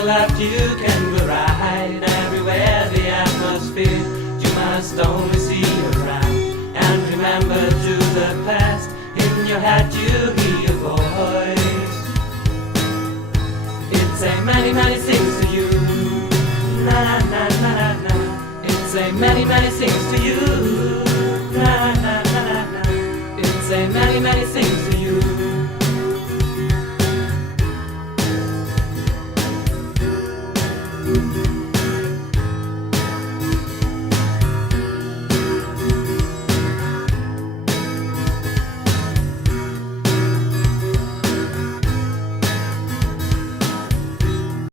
the left you can go right. Everywhere the atmosphere you must only see around. And remember to the past, in your head you hear your voice. It say many, many things to you. Na na na na na na. It say many, many things to you. Na na na na na. It say many, many things.